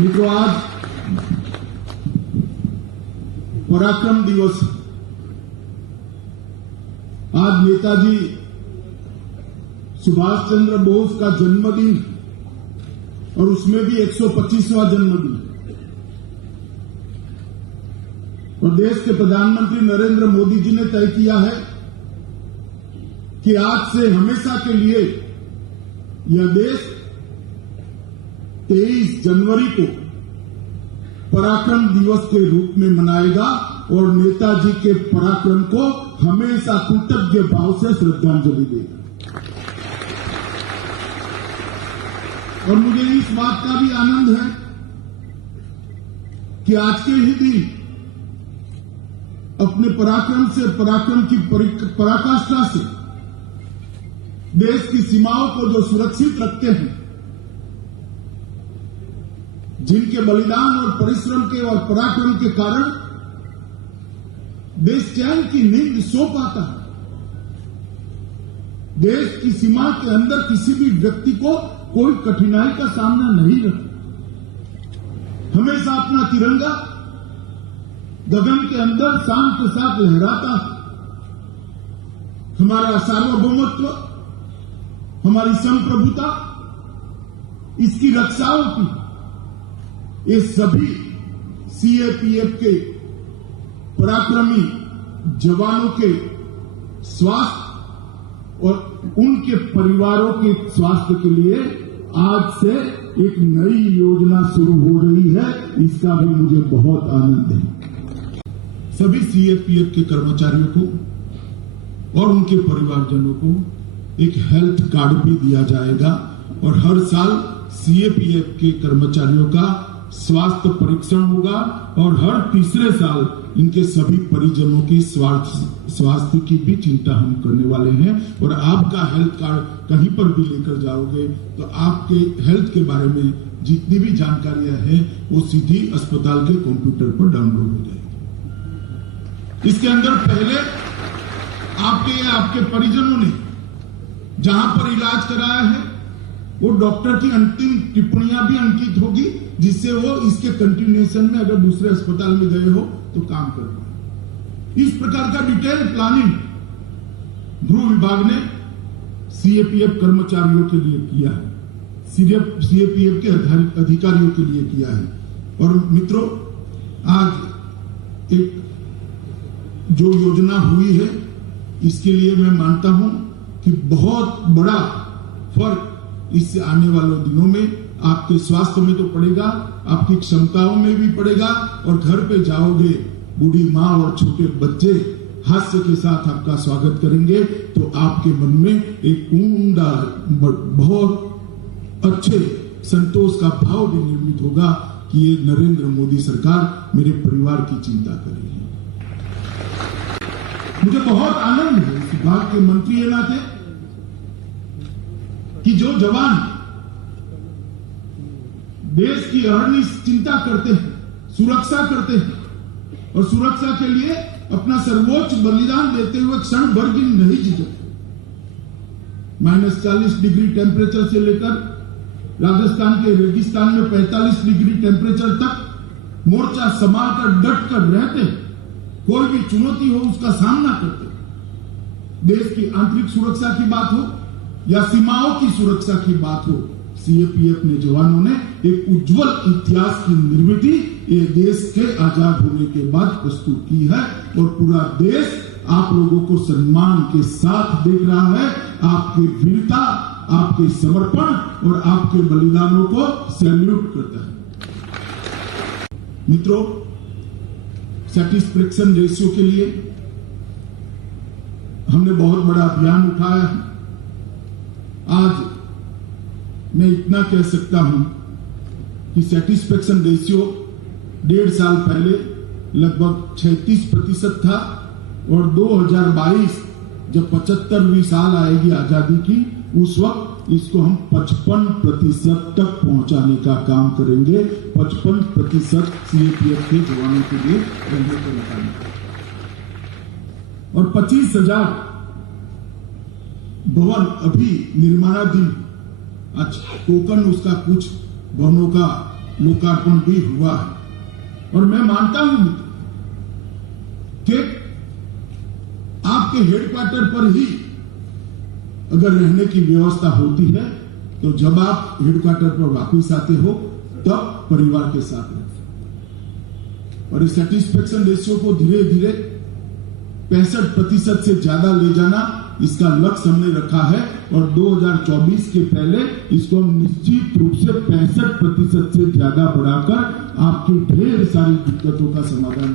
मित्रों, आज पराक्रम दिवस। आज नेताजी सुभाष चंद्र बोस का जन्मदिन और उसमें भी 125वां जन्मदिन। और देश के प्रधानमंत्री नरेंद्र मोदी जी ने तय किया है कि आज से हमेशा के लिए यह देश 23 जनवरी को पराक्रम दिवस के रूप में मनाएगा और नेताजी के पराक्रम को हमेशा कृतज्ञ भाव से श्रद्धांजलि देगा। और मुझे इस बात का भी आनंद है कि आज के ही दिन अपने पराक्रम से, पराक्रम की पराकाष्ठा से देश की सीमाओं को जो सुरक्षित रखते हैं, जिनके बलिदान और परिश्रम के और पराक्रम के कारण देश चैन की नींद सो पाता है। देश की सीमा के अंदर किसी भी व्यक्ति को कोई कठिनाई का सामना नहीं रहता। हमेशा अपना तिरंगा गगन के अंदर शान के साथ लहराता है। हमारा सार्वभौमत्व, हमारी संप्रभुता, इसकी रक्षाओं की ये सभी सीएपीएफ के पराक्रमी जवानों के स्वास्थ्य और उनके परिवारों के स्वास्थ्य के लिए आज से एक नई योजना शुरू हो रही है। इसका भी मुझे बहुत आनंद है। सभी सीएपीएफ के कर्मचारियों को और उनके परिवारजनों को एक हेल्थ कार्ड भी दिया जाएगा और हर साल सीएपीएफ के कर्मचारियों का स्वास्थ्य परीक्षण होगा और हर तीसरे साल इनके सभी परिजनों की स्वास्थ्य की भी चिंता हम करने वाले हैं। और आपका हेल्थ कार्ड कहीं पर भी लेकर जाओगे तो आपके हेल्थ के बारे में जितनी भी जानकारियां हैं वो सीधी अस्पताल के कंप्यूटर पर डाउनलोड हो जाएगी। इसके अंदर पहले आपके परिजनों ने जहां पर इलाज कराया है वो डॉक्टर की अंतिम टिप्पणियां भी अंकित होगी, जिससे वो इसके कंटिन्यूएशन में अगर दूसरे अस्पताल में गए हो तो काम कर पाए। इस प्रकार का डिटेल प्लानिंग गृह विभाग ने सीएपीएफ कर्मचारियों के लिए किया है, सीएपीएफ के अधिकारियों के लिए किया है। और मित्रों, आज एक जो योजना हुई है इसके लिए मैं मानता हूं कि बहुत बड़ा फर्क इससे आने वाले दिनों में आपके स्वास्थ्य में तो पड़ेगा, आपकी क्षमताओं में भी पड़ेगा। और घर पे जाओगे, बूढ़ी माँ और छोटे बच्चे हास्य के साथ आपका स्वागत करेंगे तो आपके मन में एक ऊंडा बहुत अच्छे संतोष का भाव भी निर्मित होगा कि ये नरेंद्र मोदी सरकार मेरे परिवार की चिंता कर रही है। मुझे बहुत आनंद है इस विभाग के मंत्री के नाते कि जो जवान देश की अहर्निश चिंता करते हैं, सुरक्षा करते हैं और सुरक्षा के लिए अपना सर्वोच्च बलिदान देते हुए क्षण भर भी नहीं झिझकते। -40 डिग्री टेम्परेचर से लेकर राजस्थान के रेगिस्तान में 45 डिग्री टेम्परेचर तक मोर्चा संभालकर डट कर रहते हैं। कोई भी चुनौती हो उसका सामना करते हैं। देश की आंतरिक सुरक्षा की बात हो या सीमाओं की सुरक्षा की बात हो, सीएपीएफ ने जवानों ने एक उज्जवल इतिहास की निर्मित ये देश के आजाद होने के बाद प्रस्तुत की है। और पूरा देश आप लोगों को सम्मान के साथ देख रहा है। आपकी वीरता, आपके समर्पण और आपके बलिदानों को सैल्यूट करता है। मित्रों, सैटिस्फैक्शन रेशियो के लिए हमने बहुत बड़ा अभियान उठाया है। आज मैं इतना कह सकता हूं कि सैटिस्फैक्शन रेशियो 1.5 साल पहले लगभग 36% था और 2022 जब 75वीं साल आएगी आजादी की, उस वक्त इसको हम 55% तक पहुंचाने का काम करेंगे। 55% सीएपीएफ के जवानों के लिए रहने को निकालेंगे और 25,000 भवन अभी निर्माणाधीन। आज टोकन उसका कुछ भवनों का लोकार्पण भी हुआ है। और मैं मानता हूं कि आपके हेडक्वार्टर पर ही अगर रहने की व्यवस्था होती है तो जब आप हेडक्वार्टर पर वापस आते हो तब परिवार के साथ रहते। और इस सेटिस्फेक्शन रेशियो को धीरे धीरे 65% से ज्यादा ले जाना, इसका लक्ष्य हमने रखा है। और 2024 के पहले इसको हम निश्चित रूप से 65% से ज्यादा बढ़ाकर आपकी ढेर सारी दिक्कतों का समाधान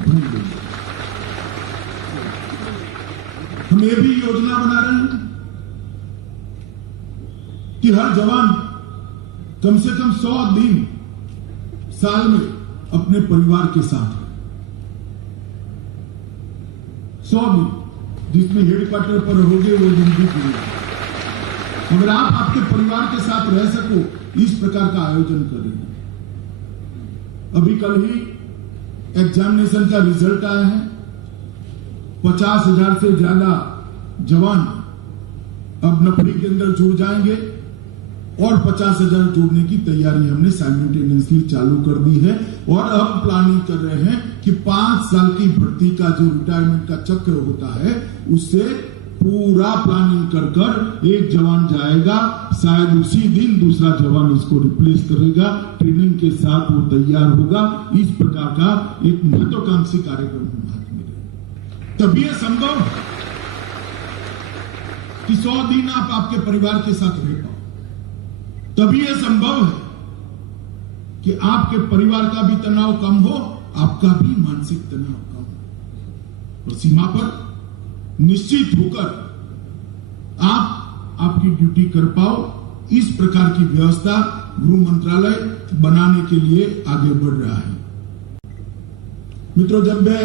ढूंढ देंगे। हम ये भी योजना बना रहे हैं कि हर जवान कम से कम 100 दिन साल में अपने परिवार के साथ 100 दिन, जिसमें हेडक्वार्टर पर रहोगे वो जिंदगी पूरी। अगर आप आपके परिवार के साथ रह सको, इस प्रकार का आयोजन करेंगे। अभी कल ही एग्जामिनेशन का रिजल्ट आया है। 50,000 से ज्यादा जवान अब नौकरी के अंदर जुड़ जाएंगे और 50,000 जोड़ने की तैयारी हमने साइमल्टेनियसली चालू कर दी है। और अब प्लानिंग कर रहे हैं कि 5 साल की भर्ती का जो रिटायरमेंट का चक्र होता है उससे पूरा प्लानिंग कर एक जवान जाएगा, शायद उसी दिन दूसरा जवान इसको रिप्लेस करेगा, ट्रेनिंग के साथ वो तैयार होगा। इस प्रकार का एक महत्वाकांक्षी कार्यक्रम हम हाथ में लेंगे। तभी यह संभव है कि 100 दिन आप आपके परिवार के साथ रह पाओ। तभी यह संभव है कि आपके परिवार का भी तनाव कम हो, आपका भी मानसिक तनाव कम हो। और सीमा पर निश्चित होकर आप आपकी ड्यूटी कर पाओ, इस प्रकार की व्यवस्था गृह मंत्रालय बनाने के लिए आगे बढ़ रहा है। मित्रों, जब मैं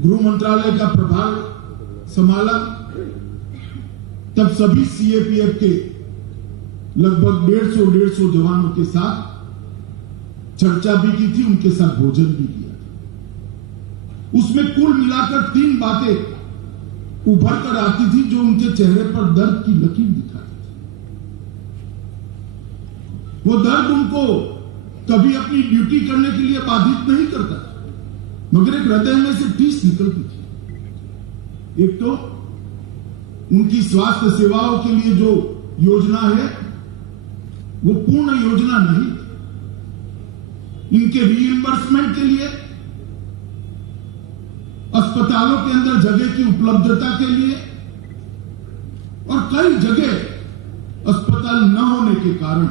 गृह मंत्रालय का प्रभार संभाला तब सभी सीएपीएफ के लगभग 150 जवानों के साथ चर्चा भी की थी, उनके साथ भोजन भी किया था। उसमें कुल मिलाकर 3 बातें उभर कर आती थी जो उनके चेहरे पर दर्द की लकीर दिखाती थी। वो दर्द उनको कभी अपनी ड्यूटी करने के लिए बाधित नहीं करता, मगर एक हृदय में से टीस निकलती थी। एक तो उनकी स्वास्थ्य सेवाओं के लिए जो योजना है वो पूर्ण योजना नहीं। इनके रीइंबर्समेंट के लिए, अस्पतालों के अंदर जगह की उपलब्धता के लिए, और कई जगह अस्पताल न होने के कारण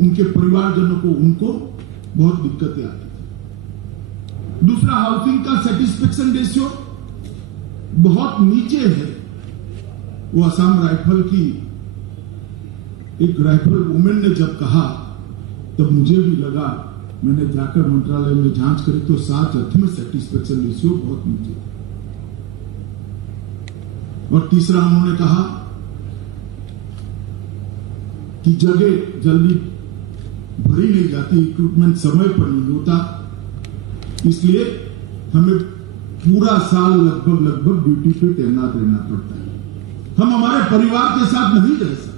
उनके परिवारजनों को उनको बहुत दिक्कतें आती थी। दूसरा, हाउसिंग का सेटिस्फेक्शन रेशियो बहुत नीचे है। वो असम राइफल की एक राइफल वुमेन ने जब कहा तब मुझे भी लगा, मैंने जाकर मंत्रालय में जांच करी तो 7 अर्थ में सेटिस्फेक्शन रेशियो बहुत नीचे था। और तीसरा, उन्होंने कहा कि जगह जल्दी भरी नहीं जाती, रिक्रूटमेंट समय पर नहीं होता, इसलिए हमें पूरा साल लगभग ड्यूटी पे तैनात रहना पड़ता है। हम हमारे परिवार के साथ नहीं रह सकते।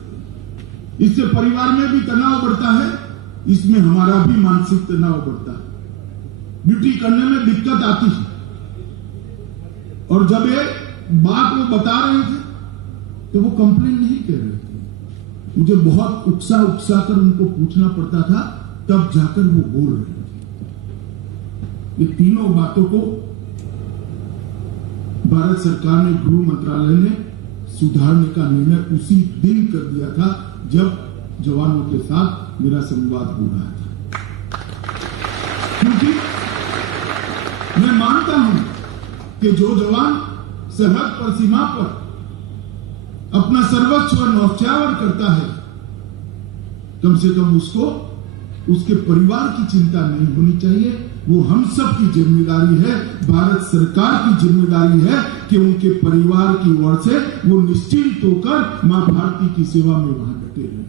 इससे परिवार में भी तनाव बढ़ता है, इसमें हमारा भी मानसिक तनाव बढ़ता है, ड्यूटी करने में दिक्कत आती है। और जब ये बात वो बता रहे थे तो वो कंप्लेन नहीं कर रहे थे, मुझे बहुत उकसा कर उनको पूछना पड़ता था, तब जाकर वो बोल रहे थे। ये तीनों बातों को भारत सरकार ने, गृह मंत्रालय ने सुधारने का निर्णय उसी दिन कर दिया था जब जवानों के साथ मेरा संवाद हो रहा था। क्योंकि मैं मानता हूं कि जो जवान सरहद पर, सीमा पर अपना सर्वस्व न्यौछावर करता है, कम से कम उसको उसके परिवार की चिंता नहीं होनी चाहिए। वो हम सब की जिम्मेदारी है, भारत सरकार की जिम्मेदारी है कि उनके परिवार की ओर से वो निश्चिंत होकर मां भारती की सेवा में वहां डटे रहे।